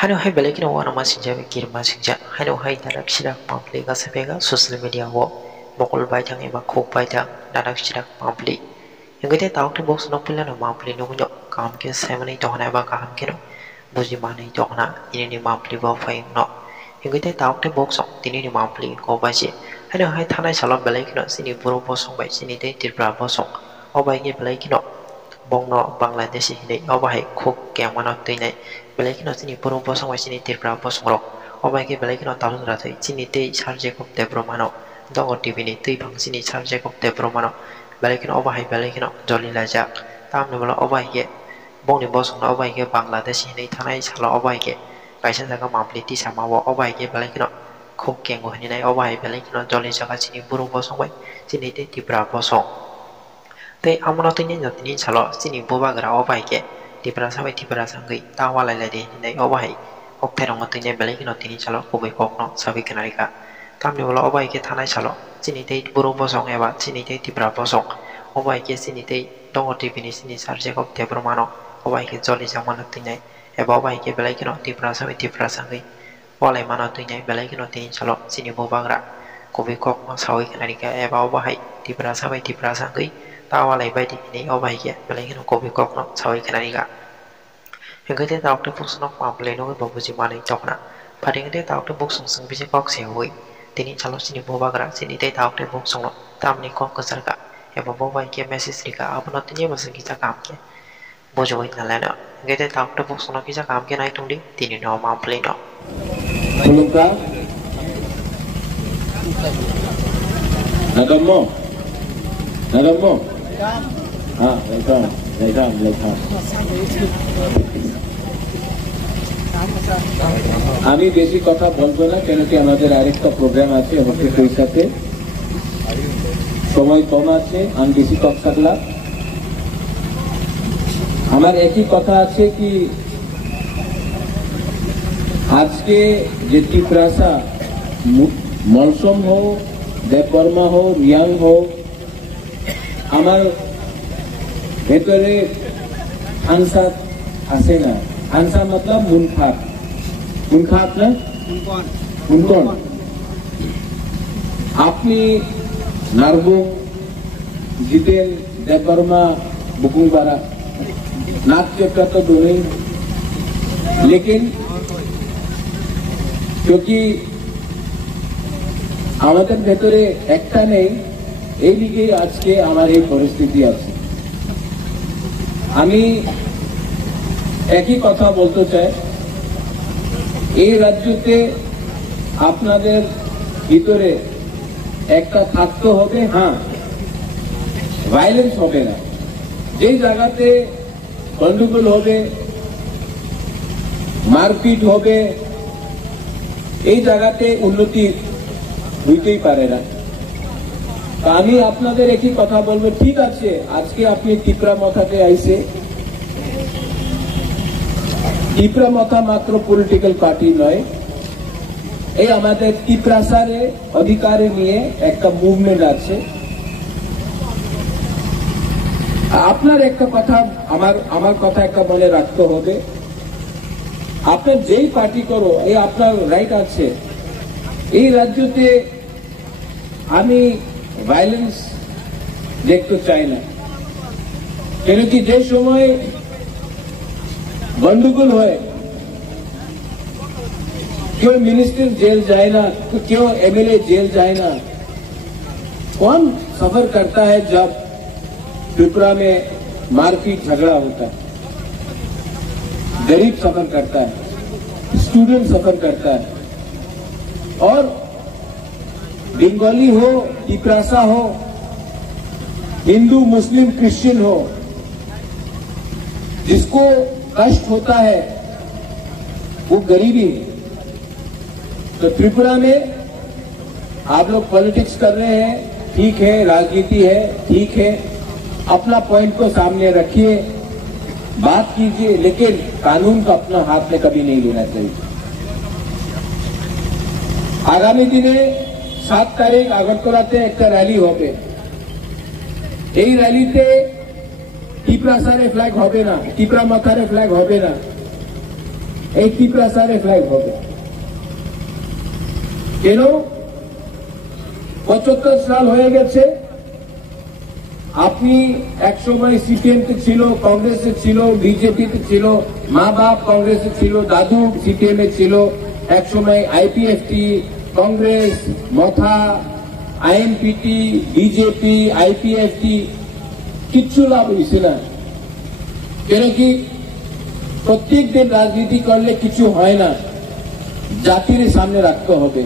Hano hai balikin wana masinja mikir masinja hano hai darak sidak pampli ka sabega social media wo bokol baitang eba khok baitang darak sidak pampli yang kita tahu tu box nok pila no pampli no kunyo kam ke semani tohna eba kam ke no buji mani tohna ini ni pampli bo fai no yang kita tahu tu box ok tini ni pampli ko baje hano hai thanai salon balikin no sini buru bosong bai sini te tirpra bosong obai ke balikin no bong no Bangladesh ini obai khok ke mano tinai belai no sini puro bosong sini tirpra bosong ro obai ke belai no talun rathai sini te sarje kop te bromano dongo tv ni tui phang sini sarje kop te bromano belai no obai belai no joli lajak tam no bala obai ke bong ni bosong no obai ke Bangladesh ini thanai salo obai ke kaisa jaga mampli ti sama wo obai ke belai no khok keng ho ni nai obai belai no joli jaga sini puro bosong bai sini te tirpra bosong te amano te nya tini salo sini boba gra obai ke tipra sabai tipra sangai tawa lai lai de nei obai ok te rong te nya belai no tini salo kobai kok no sabai kenari ka tamni bola obai ke thanai salo sini te buru bosong eba sini te tipra bosong obai ke sini te dongo tibini sini sarje kok te bromano obai ke joli jamano te nya eba obai ke belai no tipra sabai tipra sangai olai mano te nya belai no tini salo sini boba gra kobai kok no sabai kenari ka eba obai tipra sabai tipra sangai tawa lai bai di ni obai ke belai no kobai kok no sabai kenari ka yang kita tahu tu buk senok pample no babu jimana itu kena pada yang kita tahu tu buk sung bisa kok siawai tini calo sini bawa gerak sini kita tahu tu buk sung lo tam ni kok kesar ka ya bawa baik ya message ni ka apa nanti ni masa kita kam ke bojo ini nalena kita tahu tu buk sung lo kita kam ke naik tungdi tini no pample no belum ka nagammo हाँ लेखा আমি বেশি কথা বলবো না কেন কি আমাদের আরেকটা প্রোগ্রাম আছে অবশ্যই সাথে সময় কম আছে আমি বেশি কথা থাকলাম আমার একই কথা আছে কি আজকে যে ত্রিপুরাসা মলসম হো দেববর্মা হো রিয়াং হো আমার ভেতরে হানসা আছে না হানসা मतलब মুনখাপ না মুনকন আপনি নারবুং জিতেন देवबर्मा बुकुंगबारा नाट्य का तो दोनों लेकिन क्योंकि আমাদের ভেতরে একটা নেই এই দিকে আজকে আমার এই পরিস্থিতি আছে আমি একই কথা বলতে চাই এই রাজ্যতে আপনাদের ভিতরে একটা থাকতে হবে হ্যাঁ ভায়োলেন্স হবে না যেই জায়গাতে গন্ডগোল হবে মারপিট হবে এই জায়গাতে উন্নতি হইতেই পারে না আমি আপনাদের একই কথা বলবো ঠিক আছে আজকে আপনি টিপরা মাথাতে আইছে টিপরা মাথা মাত্র পলিটিক্যাল পার্টি নয় এই আমাদের টিপ্রাসারে অধিকারে নিয়ে একটা মুভমেন্ট আছে আপনার একটা কথা আমার কথা একটা মনে রাখতে হবে আপনার যেই পার্টি করো এই আপনার রাইট আছে এই রাজ্যতে আমি ভায়োলেন্স দেখতে চাই না কেন কি যে সময় গন্ডগোল হয় क्यों मिनिस्टर जेल जाए ना तो क्यों एमएलए जेल जाए ना कौन सफर करता है जब त्रिपुरा में मारपीट झगड़ा होता है गरीब सफर करता है स्टूडेंट सफर करता है और बंगाली हो टिप्रासा हो हिंदू मुस्लिम क्रिश्चियन हो जिसको कष्ट होता है वो गरीबी है तो त्रिपुरा में आप लोग पॉलिटिक्स कर रहे हैं ठीक है राजनीति है ठीक है अपना पॉइंट को सामने रखिए बात कीजिए लेकिन कानून को अपना हाथ में कभी नहीं लेना चाहिए आगामी दिने 7 तारीख আগরতলাতে একটা র্যালি হবে এই র্যালিতে টিপ্রাসারে ফ্ল্যাগ হবে না টিপ্রা মাথারে ফ্ল্যাগ হবে না 80% फ्लैग हो गया কেন 75 সাল হয়ে গেছে আপনি একসময় সিপিএম ছিল কংগ্রেসে ছিল বিজেপিতে ছিল মা বাপ কংগ্রেসে ছিল দাদু সিপিএম এ ছিল একসময় আইপিএফটি কংগ্রেস মথা আইএনপিটি বিজেপি আইপিএফটি কিচ্ছু লাভ হইছে না কেন কি প্রত্যেক দিন রাজনীতি করলে কিছু হয় না জাতির সামনে রাখতে হবে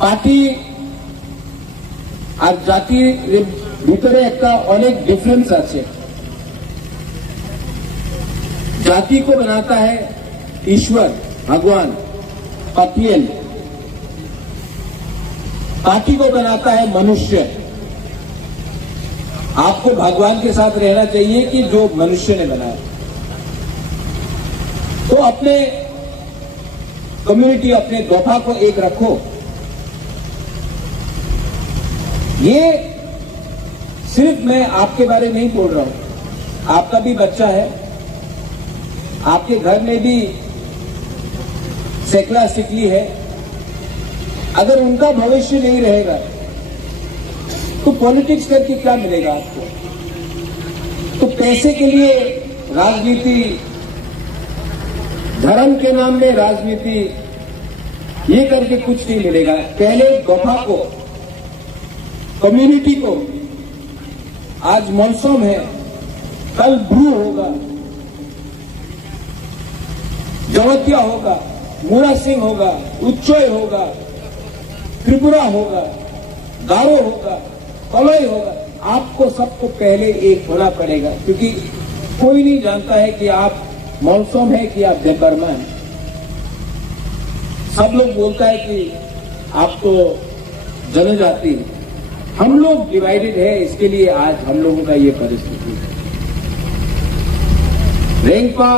পার্টি আর জাতির ভিতরে একটা অনেক ডিফারেंस আছে जाति को बनाता है ईश्वर भगवान पतियन पार्टी को बनाता है मनुष्य आपको भगवान के साथ रहना चाहिए कि जो मनुष्य ने बनाया तो अपने कम्युनिटी अपने दफा को एक रखो ये सिर्फ मैं आपके बारे में नहीं बोल रहा हूं आपका भी बच्चा है आपके घर में भी सैकड़ा सिकली है अगर उनका भविष्य नहीं रहेगा तो पॉलिटिक्स करके क्या मिलेगा आपको तो पैसे के लिए राजनीति धर्म के नाम में राजनीति ये करके कुछ नहीं मिलेगा पहले दफा को कम्युनिटी को आज मौसम है कल ब्रू होगा जवतिया होगा मूरा सिंह होगा उच्चय होगा त्रिपुरा होगा गारो होगा कलई होगा आपको सबको पहले एक होना पड़ेगा क्योंकि कोई नहीं जानता है कि आप मौसम है कि आप देवबर्मा है सब लोग बोलता है कि आप तो जनजाति हम लोग डिवाइडेड है इसके लिए आज हम लोगों का ये परिस्थिति है रेंगपा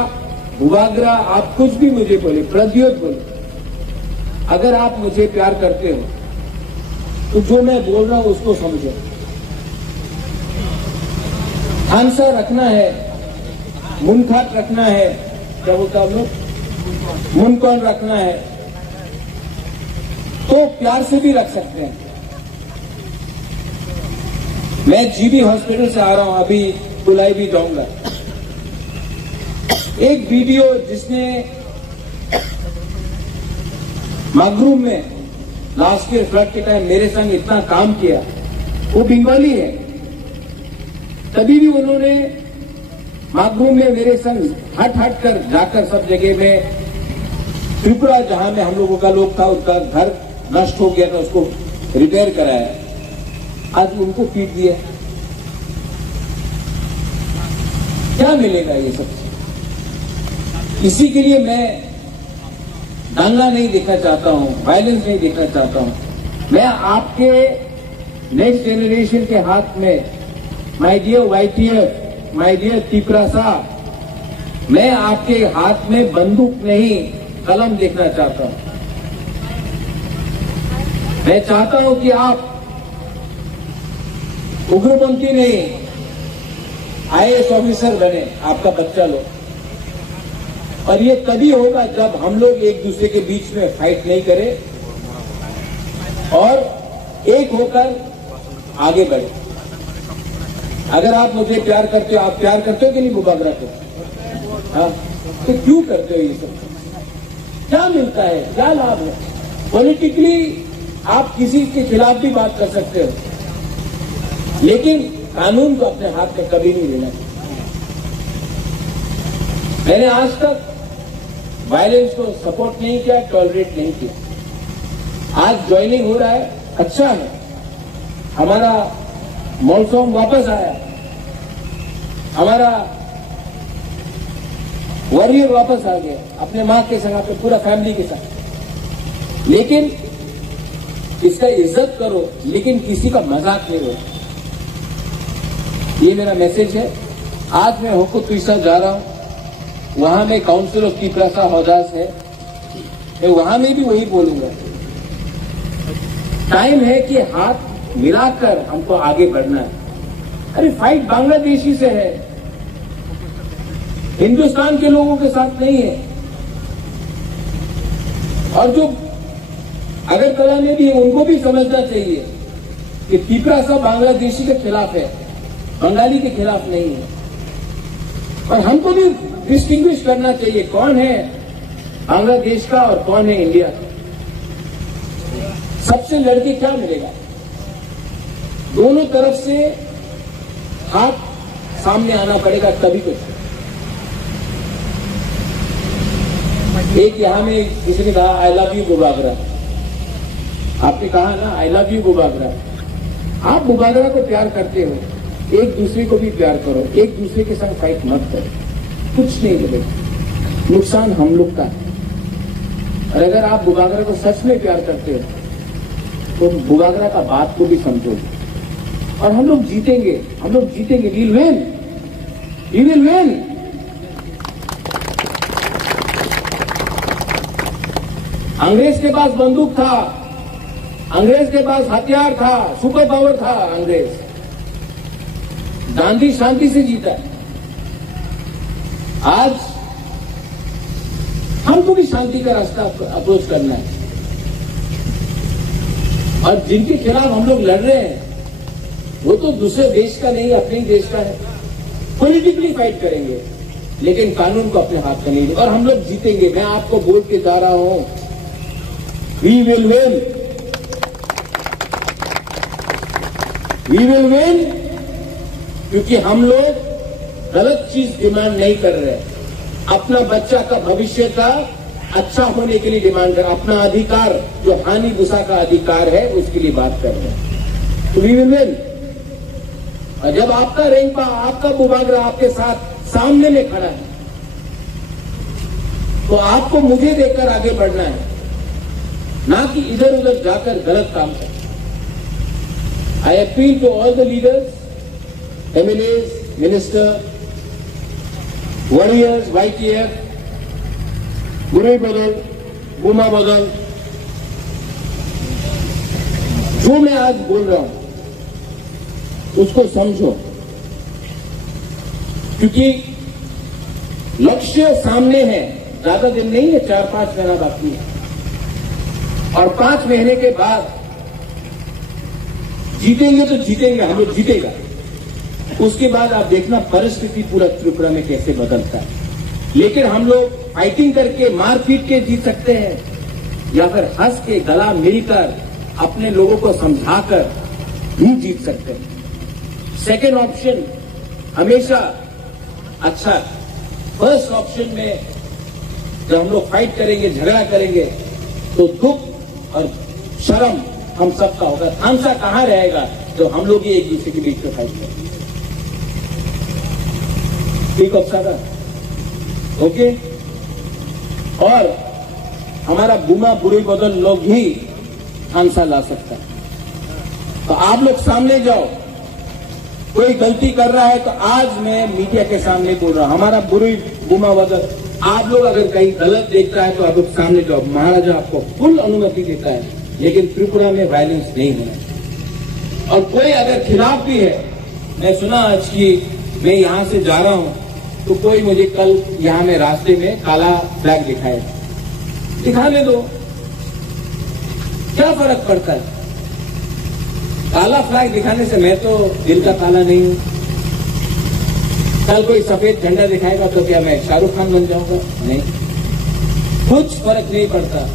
भूभागरा आप कुछ भी मुझे बोले प्रद्योत बोले अगर आप मुझे प्यार करते हो तो जो मैं बोल रहा हूं उसको समझो आंसर रखना है मुनखाट रखना है क्या बोलता हम लोग मुनकौन रखना है तो प्यार से भी रख सकते हैं मैं जीबी हॉस्पिटल से आ रहा हूं अभी बुलाई भी जाऊंगा एक वीडियो जिसने मगरूम में लास्ट ईयर फ्लड के टाइम मेरे संग इतना काम किया वो बंगाली है तभी भी उन्होंने मगरूम में मेरे संग हट कर जाकर सब जगह में त्रिपुरा जहां में हम लोगों का लोग था उनका घर नष्ट हो गया था उसको रिपेयर कराया आज उनको पीट दिया क्या मिलेगा ये सब इसी के लिए मैं दंगा नहीं देखना चाहता हूं वायलेंस नहीं देखना चाहता हूं मैं आपके नेक्स्ट जेनरेशन के हाथ में my dear YTF my dear Tripura साहब मैं आपके हाथ में बंदूक नहीं कलम देखना चाहता हूं मैं चाहता हूं कि आप उग्रपंथी नहीं आईएएस ऑफिसर बने आपका बच्चा लोग और ये तभी होगा जब हम लोग एक दूसरे के बीच में फाइट नहीं करें और एक होकर आगे बढ़े अगर आप मुझे प्यार करते हो आप प्यार करते हो कि नहीं मुबागरा करते हाँ तो क्यों करते हो ये सब क्या मिलता है क्या लाभ है पॉलिटिकली आप किसी के खिलाफ भी बात कर सकते हो लेकिन कानून को अपने हाथ में कभी नहीं लेना चाहिए मैंने आज तक वायलेंस को सपोर्ट नहीं किया टॉलरेट नहीं किया आज ज्वाइनिंग हो रहा है अच्छा है हमारा मौसम वापस आया हमारा वॉरियर वापस आ गया अपने मां के संग अपने पूरा फैमिली के साथ लेकिन इसका इज्जत करो लेकिन किसी का मजाक नहीं करो ये मेरा मैसेज है आज मैं होको तुइसा जा रहा हूं वहां में काउंसिल ऑफ त्रिपुरा हौदास है मैं वहां में भी वही बोलूंगा टाइम है कि हाथ मिलाकर हमको आगे बढ़ना है अरे फाइट बांग्लादेशी से है हिंदुस्तान के लोगों के साथ नहीं है और जो अगरतला में भी है उनको भी समझना चाहिए कि पिपरासा बांग्लादेशी के खिलाफ है, बंगाली के खिलाफ नहीं है। और हमको भी डिस्टिंग्विश करना चाहिए कौन है बांग्लादेश का और कौन है इंडिया का। सबसे लड़के क्या मिलेगा? दोनों तरफ से हाथ सामने आना पड़ेगा तभी कुछ। एक यहां में किसी ने कहा आई लव यू बुबागरा, आपने कहा ना आई लव यू बुबागरा। आप बुबागरा को प्यार करते हो, एक दूसरे को भी प्यार करो, एक दूसरे के साथ फाइट मत करो, कुछ नहीं मिलेगा, नुकसान हम लोग का है। और अगर आप बुबागरा को सच में प्यार करते हो तो बुबागरा का बात को भी समझोगे और हम लोग जीतेंगे, हम लोग जीतेंगे। We will win, we will win. अंग्रेज के पास बंदूक था, अंग्रेज के पास हथियार था, सुपर पावर था अंग्रेज। गांधी शांति से जीता। आज हमको भी शांति का रास्ता अप्रोच करना है और जिनके खिलाफ हम लोग लड़ रहे हैं वो तो दूसरे देश का नहीं, अपने ही देश का है। पॉलिटिकली फाइट करेंगे लेकिन कानून को अपने हाथ में नहीं, और हम लोग जीतेंगे। मैं आपको बोल के जा रहा हूं, we will win, we will win, क्योंकि हम लोग गलत चीज डिमांड नहीं कर रहे। अपना बच्चा का भविष्य का अच्छा होने के लिए डिमांड कर, अपना अधिकार जो हानि गुस्सा का अधिकार है उसके लिए बात कर रहे हैं। तो वी विल विन। और जब आपका रेंपा, आपका बुबागरा आपके साथ सामने में खड़ा है तो आपको मुझे देखकर आगे बढ़ना है, ना कि इधर उधर जाकर गलत काम करना। I appeal to all the leaders, MLAs, minister, warriors, YTF, बुरे बदल, गुमा बदल, जो मैं आज बोल रहा हूं उसको समझो, क्योंकि लक्ष्य सामने है। ज्यादा दिन नहीं है, 4-5 महीना बाकी है और 5 महीने के बाद जीतेंगे तो जीतेंगे, हम लोग जीतेगा। उसके बाद आप देखना परिस्थिति पूरा त्रिपुरा में कैसे बदलता है। लेकिन हम लोग फाइटिंग करके, मार पीट के जीत सकते हैं या फिर हंस के, गला मिलकर, अपने लोगों को समझाकर भी जीत सकते हैं। सेकेंड ऑप्शन हमेशा अच्छा। फर्स्ट ऑप्शन में जब हम लोग फाइट करेंगे, झगड़ा करेंगे तो दुख और शर्म हम सबका होगा। तामसा कहां रहेगा तो हम लोग ही एक दूसरे के बीच में फाइट करेंगे। ठीक है, ओके। और हमारा बुमा बुरी बदल लोग ही तामसा ला सकता है। तो आप लोग सामने जाओ। कोई गलती कर रहा है तो आज मैं मीडिया के सामने बोल रहा हूं, हमारा बुरी बुमा बदल। आप लोग अगर कहीं गलत देख रहा है तो आप लोग सामने जाओ। महाराजा आपको फुल अनुमति देता है, लेकिन त्रिपुरा में वायलेंस नहीं होना। और कोई अगर खिलाफ भी है, मैं सुना आज कि मैं यहां से जा रहा हूं तो कोई मुझे कल यहां में रास्ते में काला फ्लैग दिखाए, दिखाने दो, क्या फर्क पड़ता है। काला फ्लैग दिखाने से मैं तो दिल का काला नहीं हूं। कल कोई सफेद झंडा दिखाएगा तो क्या मैं शाहरुख खान बन जाऊंगा? नहीं, कुछ फर्क नहीं पड़ता।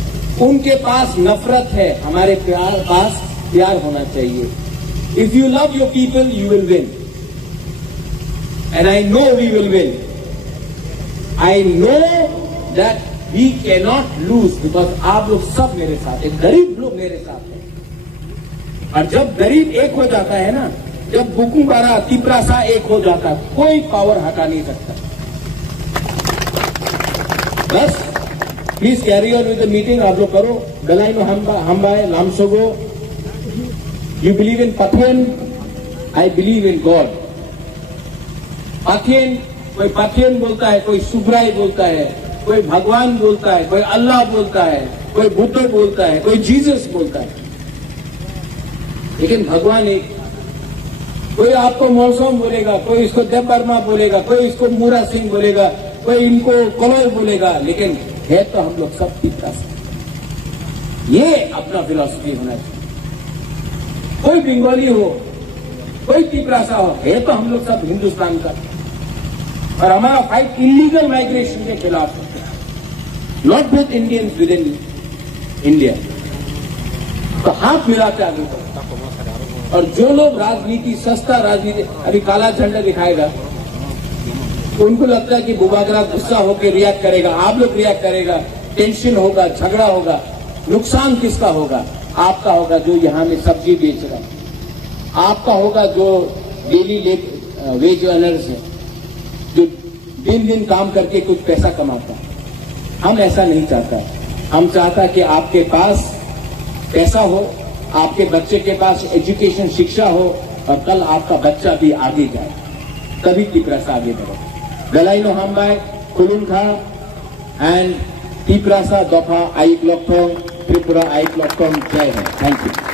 उनके पास नफरत है, हमारे पास प्यार होना चाहिए। If you love your people you will win, and I know we will win. I know that we can not lose, because आप लोग सब मेरे साथ हैं, गरीब लोग मेरे साथ हैं। और जब गरीब एक हो जाता है ना, जब बुकुबारा तिपरासा एक हो जाता, कोई पावर हटा नहीं सकता। बस please carry on with the meeting. आप लोग करो। गलाई में हम बाय लामसोगो। You believe in Pathian, I believe in God. Pathian, कोई पथियन बोलता है, कोई सुब्राई बोलता है, कोई भगवान बोलता है, कोई अल्लाह बोलता है, कोई बुद्ध बोलता है, कोई जीसस बोलता है, लेकिन भगवान एक। कोई आपको मौसम बोलेगा, कोई इसको देव वर्मा बोलेगा, कोई इसको मूरा सिंह बोलेगा, कोई इनको कलर बोलेगा, लेकिन है तो हम लोग सब पिपरासा। ये अपना फिलॉसफी होना चाहिए। कोई बंगाली हो, कोई तिपरासा हो, है तो हम लोग सब हिंदुस्तान का, और हमारा फाइट इलीगल माइग्रेशन के खिलाफ है, not with Indians with in India. तो हाथ मिलाते आगे बढ़ो। और जो लोग राजनीति, सस्ता राजनीति, अभी काला झंडा दिखाएगा तो उनको लगता है कि बुबागरा गुस्सा होकर रिएक्ट करेगा, आप लोग रिएक्ट करेगा, टेंशन होगा, झगड़ा होगा। नुकसान किसका होगा? आपका होगा जो यहां में सब्जी बेच रहा है, आपका होगा जो डेली वेज अर्नर्स है, जो दिन दिन काम करके कुछ पैसा कमाता है। हम ऐसा नहीं चाहता। हम चाहता कि आपके पास पैसा हो, आपके बच्चे के पास एजुकेशन, शिक्षा हो, और कल आपका बच्चा भी आगे जाए, तभी तिपरासा आगे बढ़े। गलाइनो हमबाय खुलुमखा एंड तिपरासा दफा आइक लक्ष्य त्रिपुरा आइक लक्ष्य जय है। Thank you.